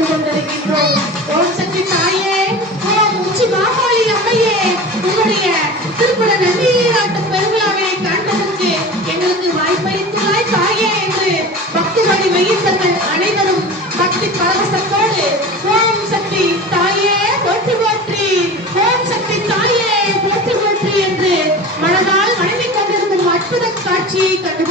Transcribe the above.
வந்து கொண்டிருக்கின்றோம். ஓம் சக்தி தாயே உச்சி மாமொழி அம்மையே உங்களுடைய திருப்பட நன்றியாட்டும் பெருவிழாவினை காண்பதற்கு எங்களுக்கு வாய்ப்பளித்துள்ளாய் தாயே என்று பக்தி வழி மையத்தங்கள் அனைவரும் பக்தி பரவசத்தோடு ஓம் சக்தி தாயே போற்றி போற்றி ஓம் சக்தி தாயே போற்றி போற்றி என்று மனதால் வணங்கிக் கொண்டிருக்கும் அற்புத காட்சியை கண்டு